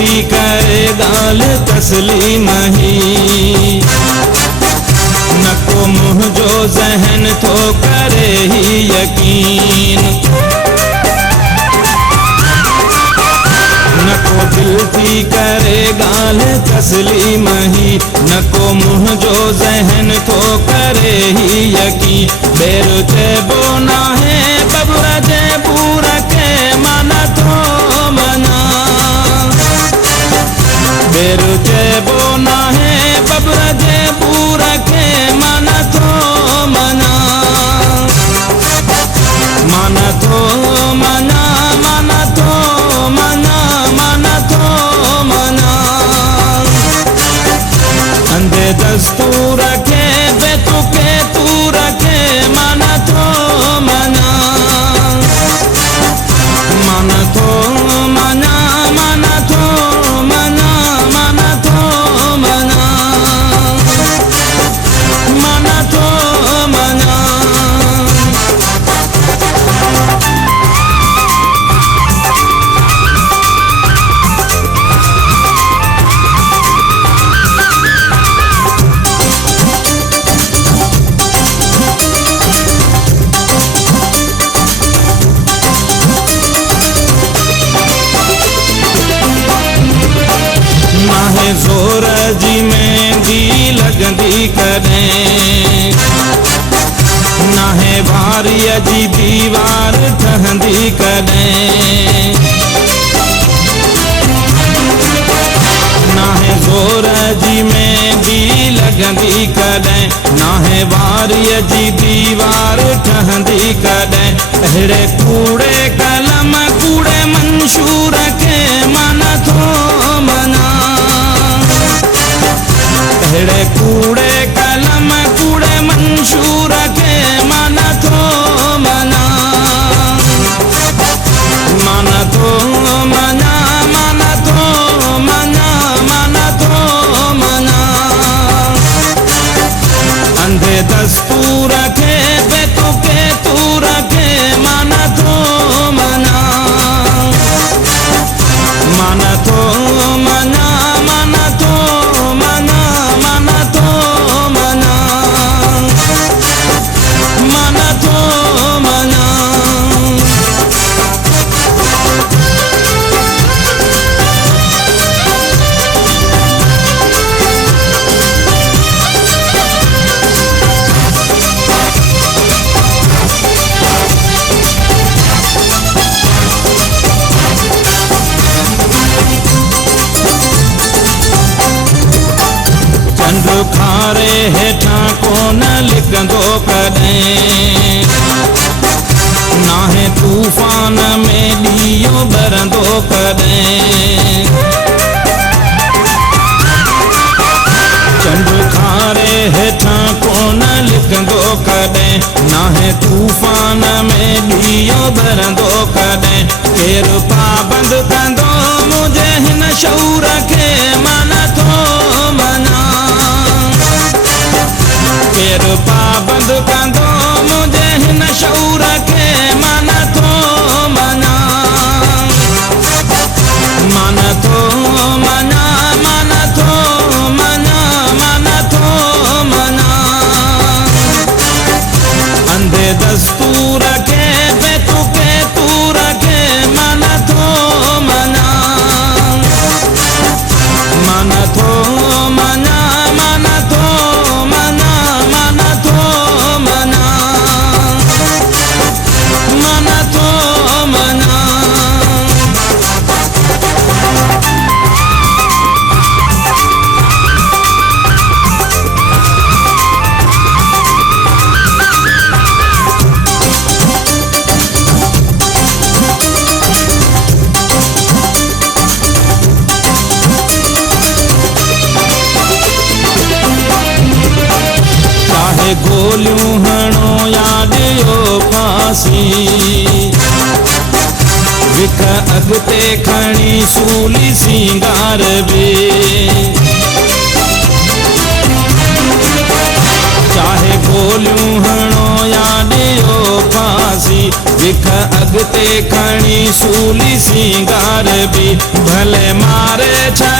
थी करे गाल तसली मही, नको मुँह जो ज़हन थो करे ही यकीन, नको दिल थी करे गाल तसली मही, नको मुँह जो ज़हन थो करे ही यकीन। बेरु चइबो नाहे बबुरा जे बूरा के माना थो मना, बेरु चइबो नाहे बबुरा जे बूरा के माना थो मना, माना थो मना, माना थो मना, माना थो मना। अंधे दस्तूर के बेतुके तूर के माना थो मना, माना थो मना, माना थो मना, माना थो मना, माना थो मना। नाहे ज़ोर जी मेहंदी लगंदी कॾहिं, नाहे वारीअ जी दीवार ठहंदी कॾहिं, नाहे ज़ोर जी मेहंदी लगंदी कॾहिं, नाहे वारीअ जी दीवार ठहंदी कॾहिं। अहिड़े कूड़े कलम कूड़े मंशूर के माना थो मना, अहिड़े कूड़े कलम कूड़े मंशूर के माना थो मना, माना थो मना, माना थो मना, माना थो मना। अंधे दस्तूर के बेतुके तूर के माना थो मना, माना थो मना, माना थो मना, माना थो मना, माना थो मना। चंड खारे हेठां कोन लिकंदो कॾहिं, नाहे तूफ़ान में ॾीओ ॿरंदो कॾहिं, चंड खारे हेठां कोन लिकंदो कॾहिं, नाहे तूफ़ान में ॾीओ ॿरंदो कॾहिं। केरु पाबंद कंदो मुंहिंजे हिन शऊर खे माना थो मना, केरु पाबंद कंदो मुंहिंजे हिन शऊर खे माना थो मना, माना थो मना, माना थो मना, माना थो मना। अंधे दस्तूर के बेतुके तूर के माना थो मना, माना थो मना, माना थो मना, माना थो मना, माना थो मना। गोलियूं हणो या ॾियो फांसी, विख अॻिते खणी सूली सिंगार बि, चाहे गोलियूं हणो या ॾियो फांसी, विख अॻिते खणी घणी सूली सिंगार भी भले मारे छ